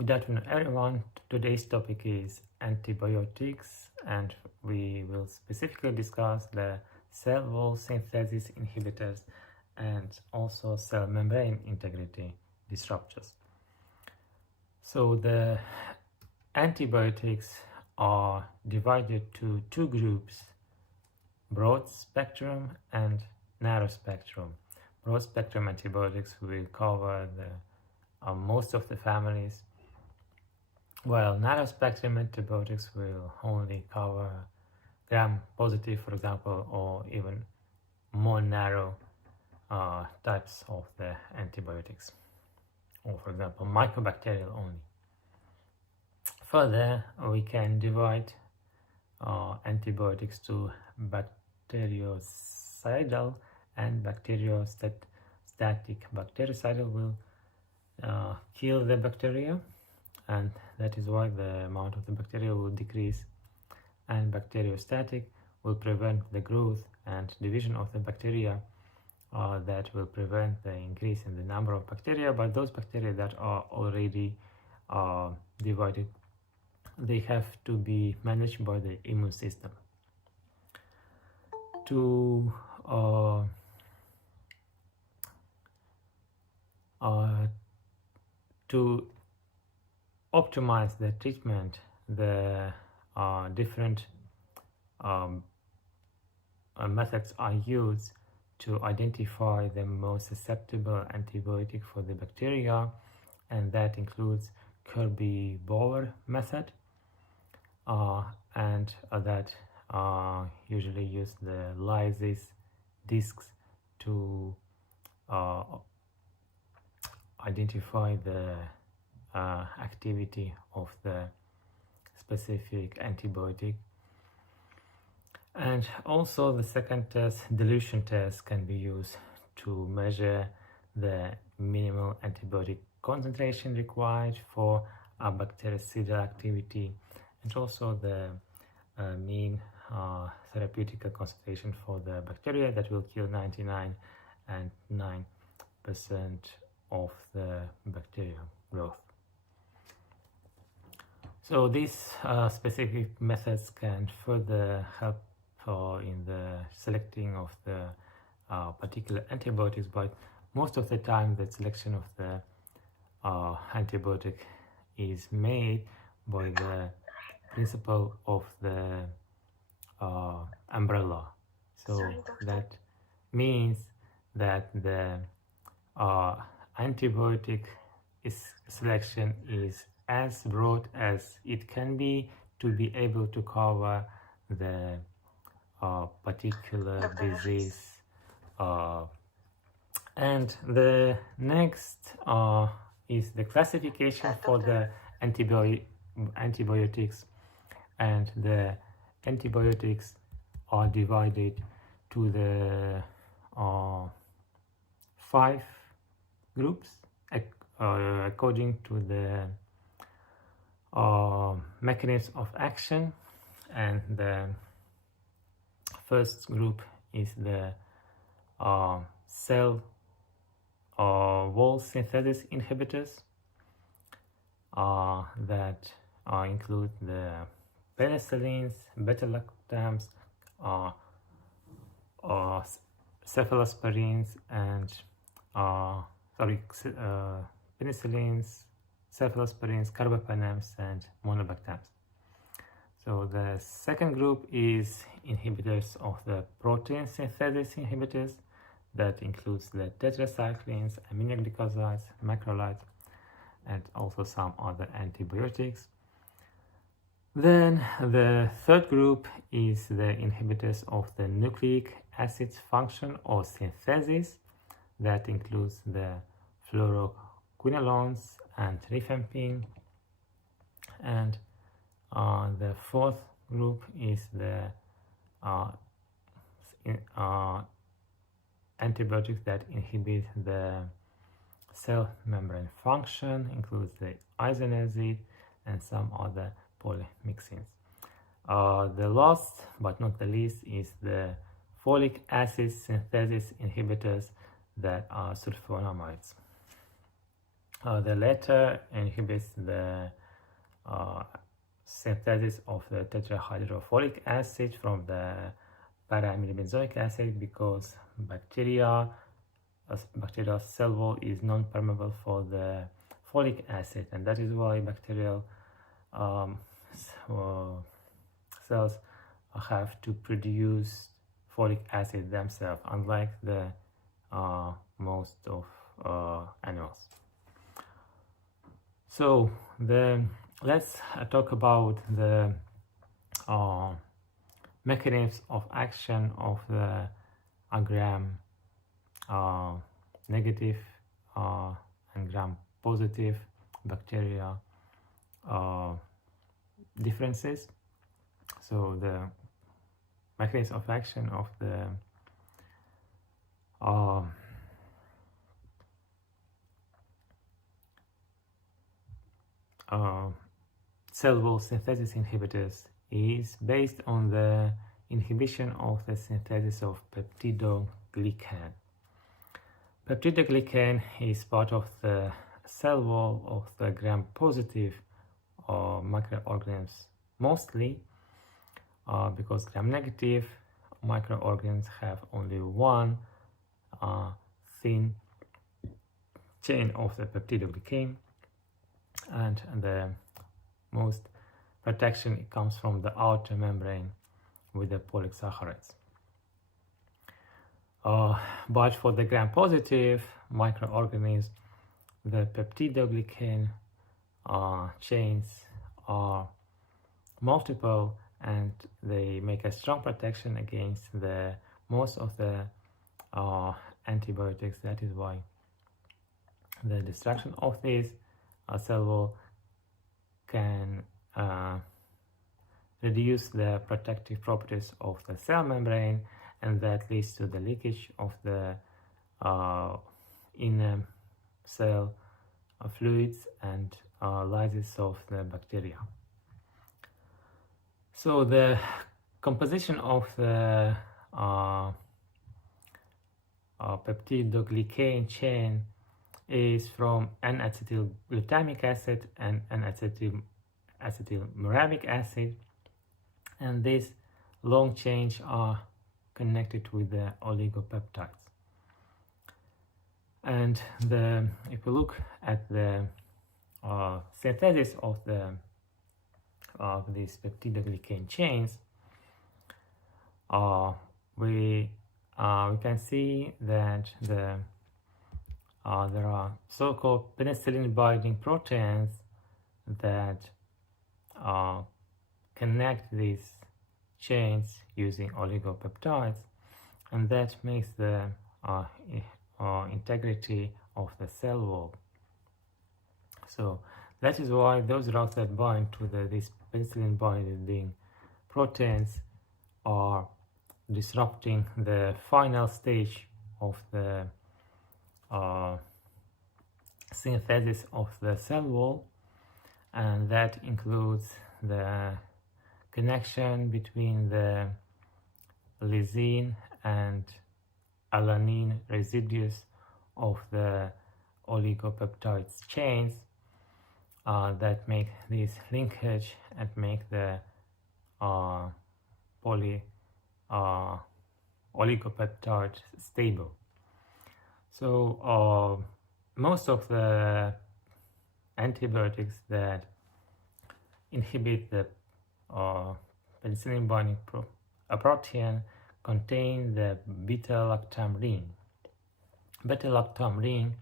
Good afternoon, everyone. Today's topic is antibiotics, and we will specifically discuss the cell wall synthesis inhibitors and also cell membrane integrity disruptors. So the antibiotics are divided to two groups: broad spectrum and narrow spectrum. Broad spectrum antibiotics will cover most of the families, while narrow spectrum antibiotics will only cover gram-positive, for example, or even more narrow types of the antibiotics, or for example, mycobacterial only. Further, we can divide antibiotics to bactericidal and bacteriostatic. Bactericidal will kill the bacteria, and that is why the amount of the bacteria will decrease, and bacteriostatic will prevent the growth and division of the bacteria. That will prevent the increase in the number of bacteria, but those bacteria that are already divided, they have to be managed by the immune system. To optimize the treatment, the different methods are used to identify the most susceptible antibiotic for the bacteria, and that includes Kirby-Bower method, and that usually use the lysis discs to identify the activity of the specific antibiotic. And also the second test, dilution test, can be used to measure the minimal antibiotic concentration required for a bactericidal activity, and also the mean therapeutic concentration for the bacteria that will kill 99.9% of the bacterial growth. So these specific methods can further help in the selecting of the particular antibiotics, but most of the time the selection of the antibiotic is made by the principle of the umbrella. So that means that the antibiotic selection is as broad as it can be to be able to cover the particular disease. And the next is the classification for the antibiotics, and the antibiotics are divided to the 5 groups according to the mechanism of action. And the first group is the cell wall synthesis inhibitors that include the penicillins, beta-lactams, cephalosporins, and penicillins, cephalosporins, carbapenems, and monobactams. So the second group is inhibitors of the protein synthesis inhibitors that includes the tetracyclines, aminoglycosides, macrolides, and also some other antibiotics. Then the third group is the inhibitors of the nucleic acids function or synthesis that includes the fluoroquinolones and rifampin. And the fourth group is the antibiotics that inhibit the cell membrane function, includes the isoniazid and some other polymyxins. The last but not the least is the folic acid synthesis inhibitors that are sulfonamides. The latter inhibits the synthesis of the tetrahydrofolic acid from the para-aminobenzoic acid, because bacteria's cell wall is non-permeable for the folic acid, and that is why bacterial cells have to produce folic acid themselves, unlike the most of animals. So let's talk about the mechanisms of action of the gram negative and gram positive bacteria differences. So the mechanism of action of the cell wall synthesis inhibitors is based on the inhibition of the synthesis of peptidoglycan. Peptidoglycan is part of the cell wall of the gram-positive microorganisms mostly, because gram-negative microorganisms have only one thin chain of the peptidoglycan, and the most protection comes from the outer membrane with the polysaccharides. But for the gram-positive microorganisms, the peptidoglycan chains are multiple, and they make a strong protection against the most of the antibiotics. That is why the destruction of this cell wall can reduce the protective properties of the cell membrane, and that leads to the leakage of the inner cell fluids and lysis of the bacteria. So the composition of the peptidoglycan chain is from N-acetylglutamic acid and N-acetylmuramic acid, and these long chains are connected with the oligopeptides. And if we look at the synthesis of these peptidoglycan chains, we can see that there are so-called penicillin binding proteins that connect these chains using oligopeptides, and that makes the integrity of the cell wall. So that is why those drugs that bind to these penicillin binding proteins are disrupting the final stage of the synthesis of the cell wall, and that includes the connection between the lysine and alanine residues of the oligopeptides chains that make this linkage and make the oligopeptide stable. So most of the antibiotics that inhibit the penicillin binding protein contain the beta-lactamrin. Beta-lactamrin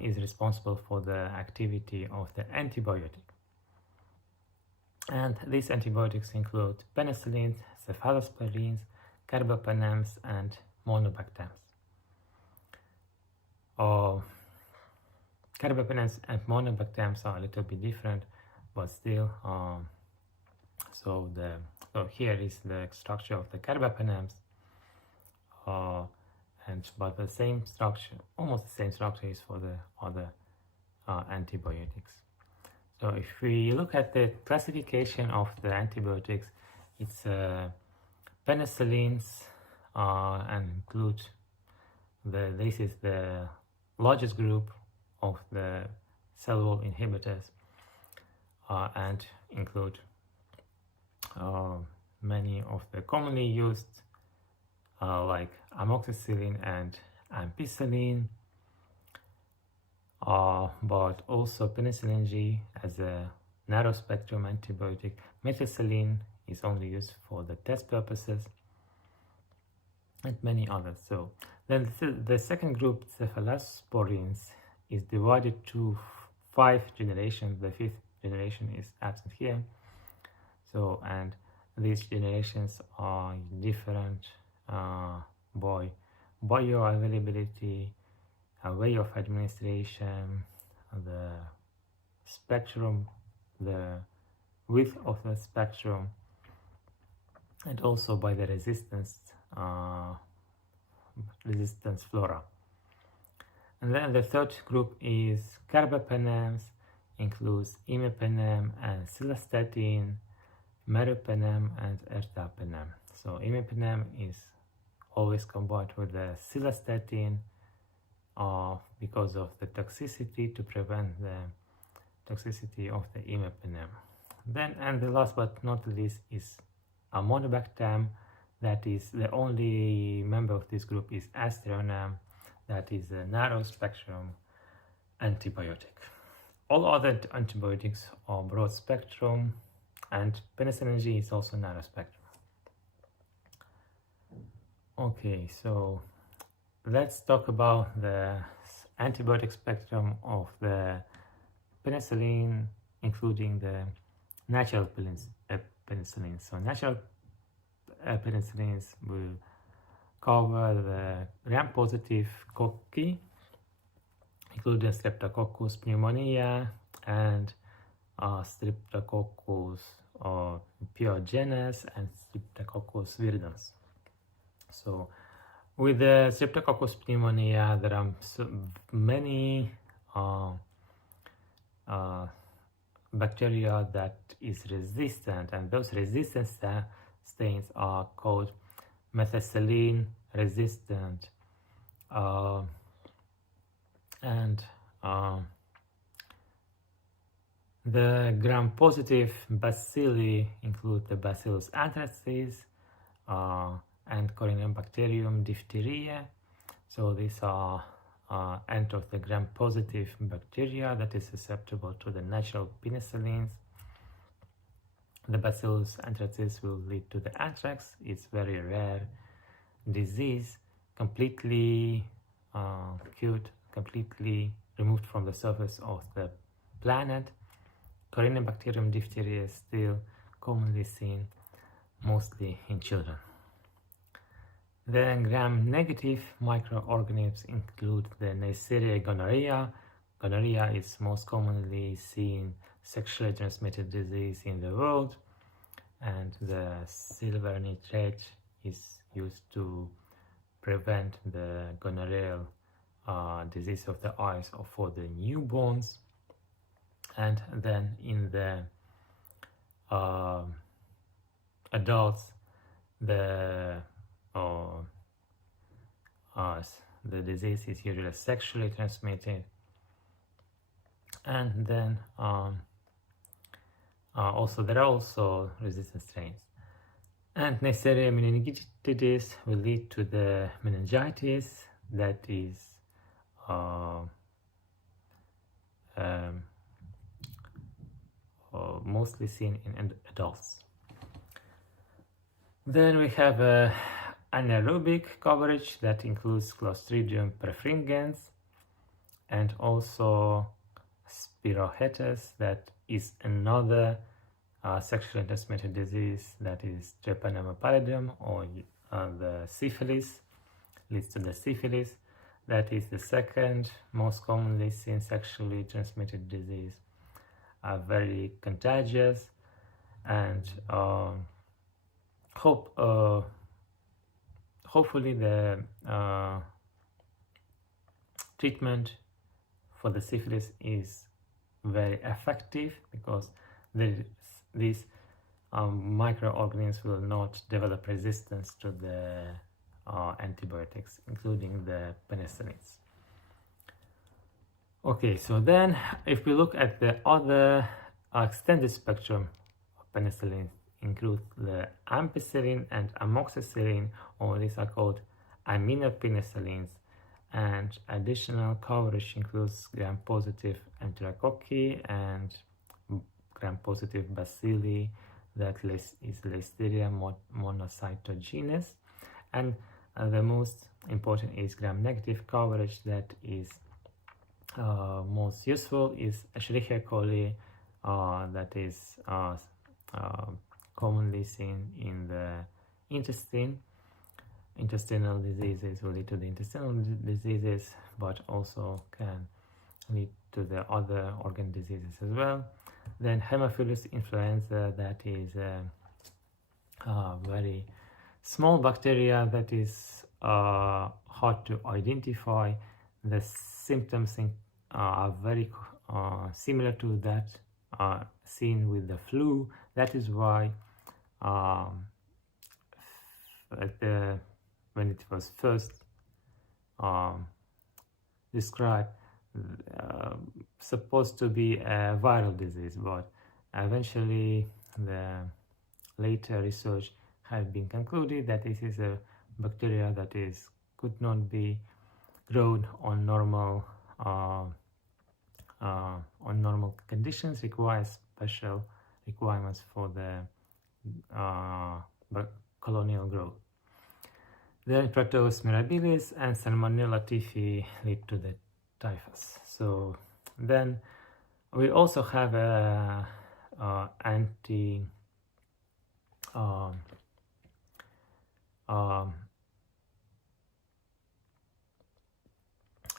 is responsible for the activity of the antibiotic. And these antibiotics include penicillins, cephalosporins, carbapenems, and monobactams. Carbapenems and monobactams are a little bit different, but still. So here is the structure of the carbapenems, but the same structure, almost the same structure, is for the other antibiotics. So if we look at the classification of the antibiotics, it's penicillins and include this is the largest group of the cell wall inhibitors and include many of the commonly used like amoxicillin and ampicillin, but also penicillin G as a narrow spectrum antibiotic. Methicillin is only used for the test purposes, and many others. So then the second group, cephalosporins, is divided to 5 generations. The 5th generation is absent here. So, and these generations are different by bioavailability, way of administration, the spectrum, the width of the spectrum, and also by the resistance flora. And then the third group is carbapenems, includes imipenem and cilastatin, meropenem and ertapenem. So imipenem is always combined with the cilastatin because of the toxicity, to prevent the toxicity of the imipenem. Then, and the last but not least, is amonobactam. That is the only member of this group is aztreonam. That is a narrow spectrum antibiotic. All other antibiotics are broad spectrum, and penicillin G is also narrow spectrum. Okay, so let's talk about the antibiotic spectrum of the penicillin, including the natural penicillin. So natural penicillins will cover the gram-positive cocci, including Streptococcus pneumoniae and Streptococcus pyogenes and Streptococcus viridans. So with the Streptococcus pneumoniae, there are many bacteria that is resistant, and those resistant strains are called methicillin resistant, the gram-positive bacilli include the Bacillus anthracis and Corynebacterium diphtheria. So these are end of the gram-positive bacteria that is susceptible to the natural penicillins. The Bacillus anthracis will lead to the anthrax. It's very rare disease, completely cured, completely removed from the surface of the planet. Corynebacterium diphtheria is still commonly seen, mostly in children. The gram-negative microorganisms include the Neisseria gonorrhea. Gonorrhea is most commonly seen sexually transmitted disease in the world, and the silver nitrate is used to prevent the gonorrheal disease of the eyes or for the newborns. And then in the adults, the disease is usually sexually transmitted. And then also there are also resistant strains. And Neisseria meningitidis will lead to the meningitis that is mostly seen in adults. Then we have anaerobic coverage that includes Clostridium perfringens and also Spirochetes, that is another sexually transmitted disease, that is Treponema pallidum, or the syphilis, leads to the syphilis. That is the second most commonly seen sexually transmitted disease, very contagious, and hopefully the treatment for the syphilis is very effective, because these microorganisms will not develop resistance to the antibiotics, including the penicillins. Okay, so then if we look at the other extended spectrum of penicillin, include the ampicillin and amoxicillin, or these are called aminopenicillins, and additional coverage includes gram-positive enterococci and gram-positive bacilli, that is Listeria monocytogenes, and the most important is gram-negative coverage, that is most useful is Escherichia coli, that is commonly seen in the intestinal diseases will lead to the intestinal diseases, but also can lead to the other organ diseases as well. Then Haemophilus influenza, that is a very small bacteria that is hard to identify. The symptoms are very similar to that seen with the flu. That is why when it was first described, supposed to be a viral disease, but eventually the later research has been concluded that this is a bacteria that could not be grown on normal conditions, requires special requirements for the colonial growth. Then Proteus mirabilis and Salmonella typhi lead to the typhus. So then we also have a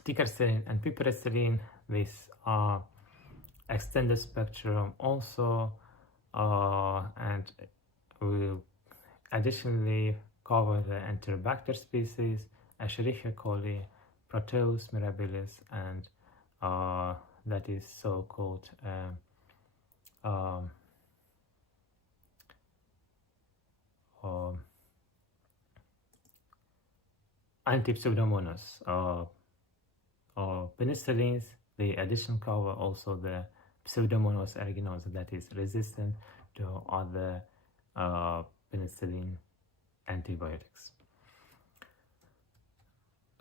ticarcillin and piperacillin. These are extended spectrum also, and we'll additionally cover the Enterobacter species, Escherichia coli, Proteus mirabilis, and that is so-called Antipseudomonas or penicillins. The addition cover also the Pseudomonas aeruginosa, that is resistant to other penicillin antibiotics.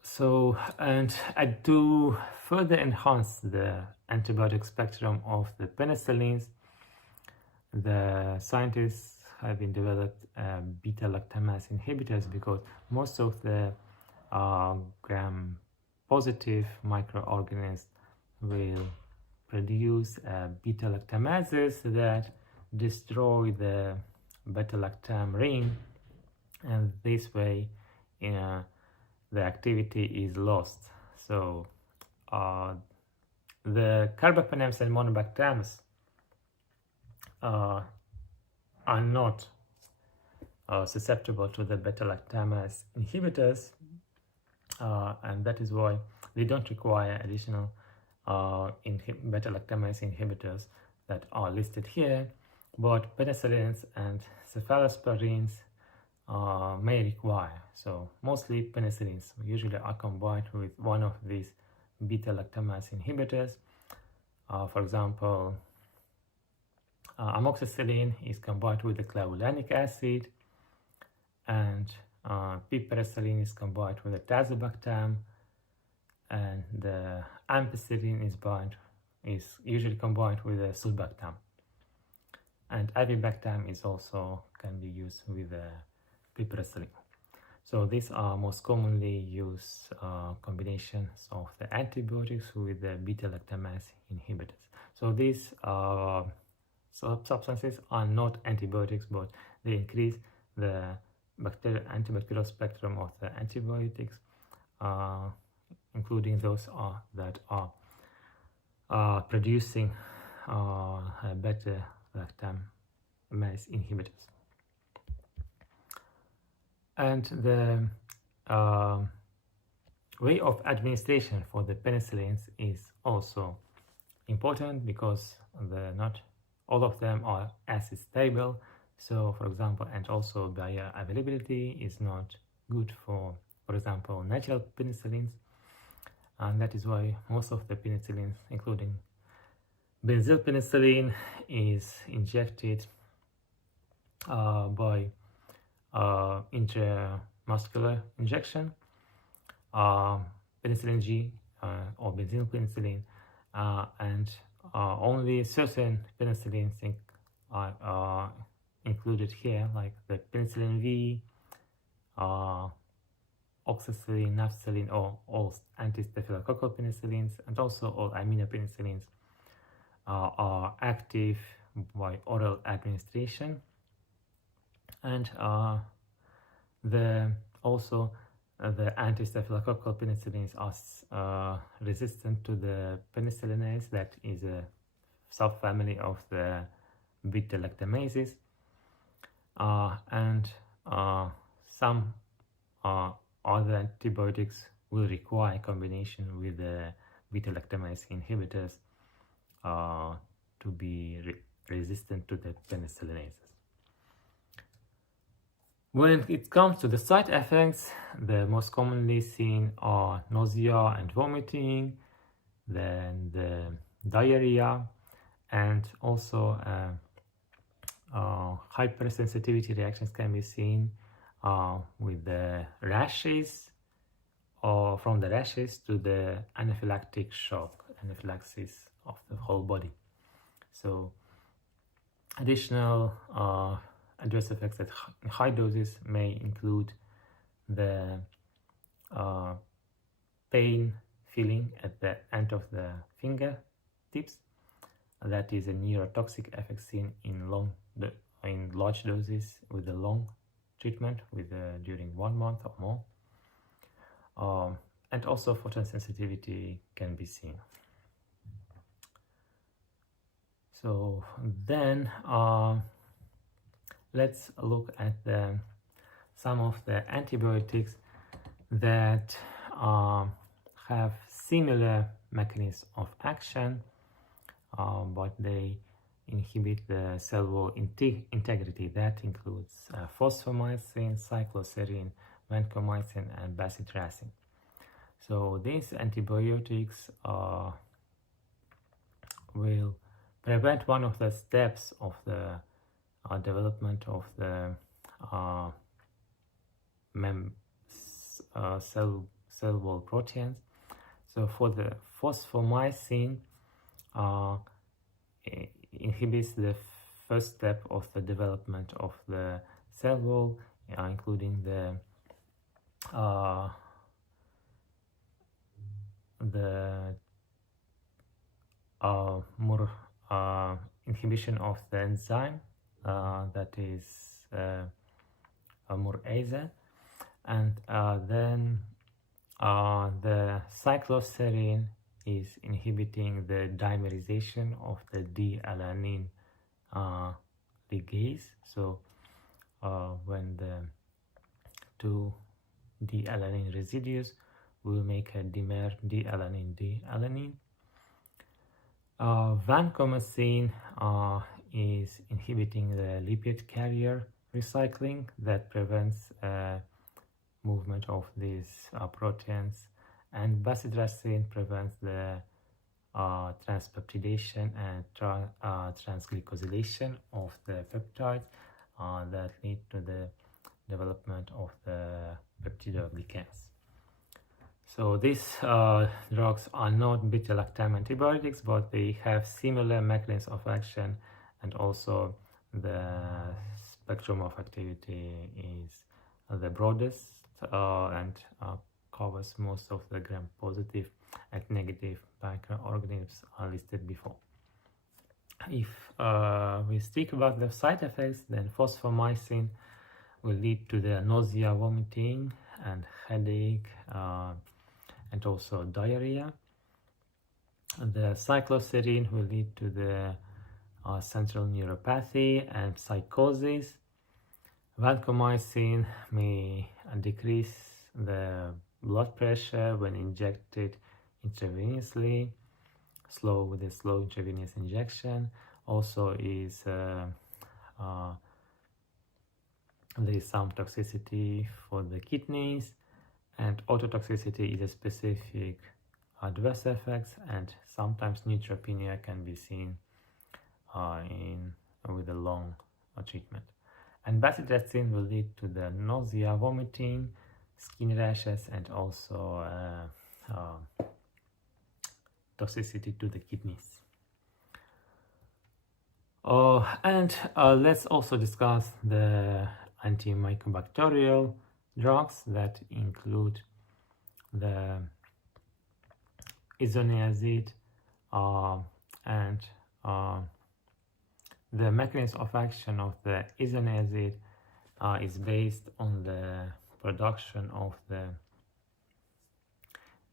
So, and to further enhance the antibiotic spectrum of the penicillins, the scientists have been developed beta-lactamase inhibitors, because most of the gram-positive microorganisms will produce beta-lactamases that destroy the beta-lactam ring, and this way the activity is lost. So the carbapenems and monobactams are not susceptible to the beta-lactamase inhibitors, and that is why they don't require additional beta-lactamase inhibitors that are listed here, but penicillins and cephalosporins may require. So mostly penicillins usually are combined with one of these beta-lactamase inhibitors. For example, amoxicillin is combined with the clavulanic acid, and piperacillin is combined with the tazobactam, and the ampicillin is usually combined with the sulbactam, and avibactam is also can be used with the piperacillin. So these are most commonly used combinations of the antibiotics with the beta-lactamase inhibitors. So these substances are not antibiotics, but they increase the antibacterial spectrum of the antibiotics, including those that are producing beta-lactamase inhibitors. And the way of administration for the penicillins is also important, because not all of them are acid stable. So, for example, and also bioavailability is not good for example, natural penicillins. and that is why most of the penicillins, including benzyl penicillin, is injected by intramuscular injection. Penicillin G or benzyl penicillin, and only certain penicillins are included here, like the penicillin V, oxacillin, nafcillin, or all anti-staphylococcal penicillins, and also all aminopenicillins are active by oral administration, and the anti-staphylococcal penicillins are resistant to the penicillinase, that is a subfamily of the beta-lactamases, and some other antibiotics will require combination with the beta-lactamase inhibitors to be resistant to the penicillinases. When it comes to the side effects, the most commonly seen are nausea and vomiting, then the diarrhea, and also hypersensitivity reactions can be seen with the rashes, or from the rashes to the anaphylactic shock, anaphylaxis of the whole body. So additional adverse effects at high doses may include the pain feeling at the end of the finger tips. That is a neurotoxic effect seen in large doses with a long treatment during 1 month or more. And also photosensitivity can be seen. So then let's look at some of the antibiotics that have similar mechanisms of action, but they inhibit the cell wall integrity. That includes fosfomycin, cycloserine, vancomycin, and bacitracin. So these antibiotics will prevent one of the steps of the development of the cell wall proteins. So for the fosfomycin, inhibits the first step of the development of the cell wall, including the inhibition of the enzyme that is murase, and then the cycloserine is inhibiting the dimerization of the D-alanine ligase. So when the two D-alanine residues will make a dimer D-alanine D-alanine. Vancomycin is inhibiting the lipid carrier recycling that prevents movement of these proteins, and bacitracin prevents the transpeptidation and transglycosylation of the peptides that lead to the development of the peptidoglycans. So these drugs are not beta-lactam antibiotics, but they have similar mechanisms of action, and also the spectrum of activity is the broadest and covers most of the gram-positive and negative microorganisms listed before. If we speak about the side effects, then fosfomycin will lead to the nausea, vomiting, and headache, and also diarrhea. The cycloserine will lead to the central neuropathy and psychosis. Vancomycin may decrease the blood pressure when injected intravenously, with a slow intravenous injection. Also is there is some toxicity for the kidneys, and ototoxicity is a specific adverse effects, and sometimes neutropenia can be seen with a long treatment. And bacitracin will lead to the nausea, vomiting, skin rashes, and also toxicity to the kidneys. And let's also discuss the antimicrobacterial drugs that include the isoniazid and the mechanism of action of the isoniazid is based on the production of the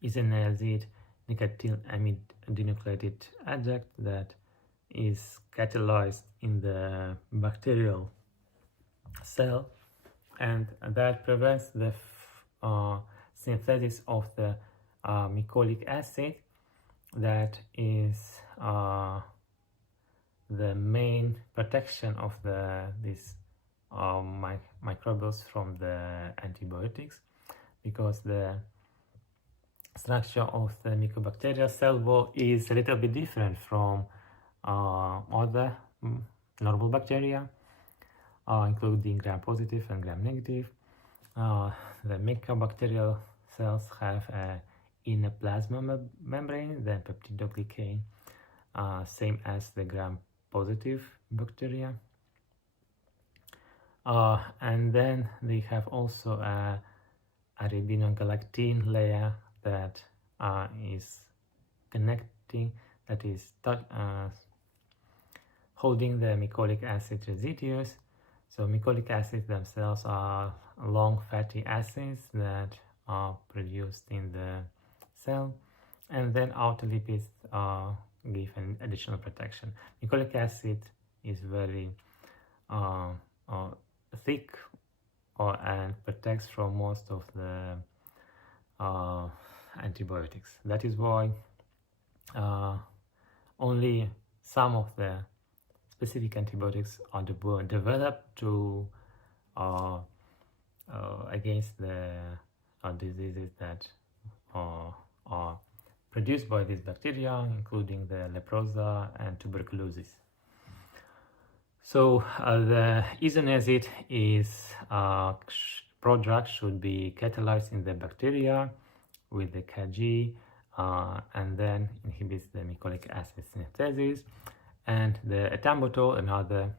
isoniazid nicotine amide dinucleotide adjunct that is catalyzed in the bacterial cell, and that prevents the synthesis of the mycolic acid that is the main protection of these microbials from the antibiotics, because the structure of the mycobacterial cell wall is a little bit different from other normal bacteria, including gram-positive and gram-negative. The mycobacterial cells have a inner plasma membrane, the peptidoglycan, same as the gram-positive bacteria. And then they have also a arabinogalactine layer that is connecting, that is holding the mycolic acid residues. So mycolic acids themselves are long fatty acids that are produced in the cell, and then outer lipids give an additional protection. Mycolic acid is very thick and protects from most of the antibiotics. That is why only some of the specific antibiotics are developed to against the diseases that are produced by these bacteria, including the leprosa and tuberculosis. So the isoniazid is prodrug should be catalyzed in the bacteria with the Kg, and then inhibits the mycolic acid synthesis. And the ethambutol, another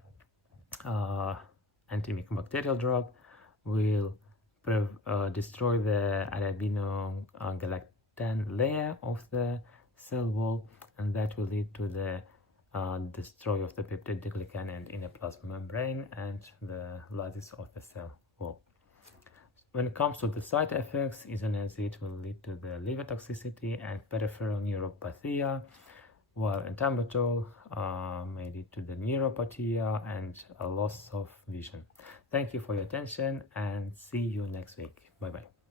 antimycobacterial drug, will destroy the arabinogalactan layer of the cell wall, and that will lead to the destroy of the peptidoglycan and inner plasma membrane and the lysis of the cell wall. When it comes to the side effects, isoniazid will lead to the liver toxicity and peripheral neuropathy, while ethambutol may lead to the neuropathy and a loss of vision. Thank you for your attention, and see you next week. Bye bye.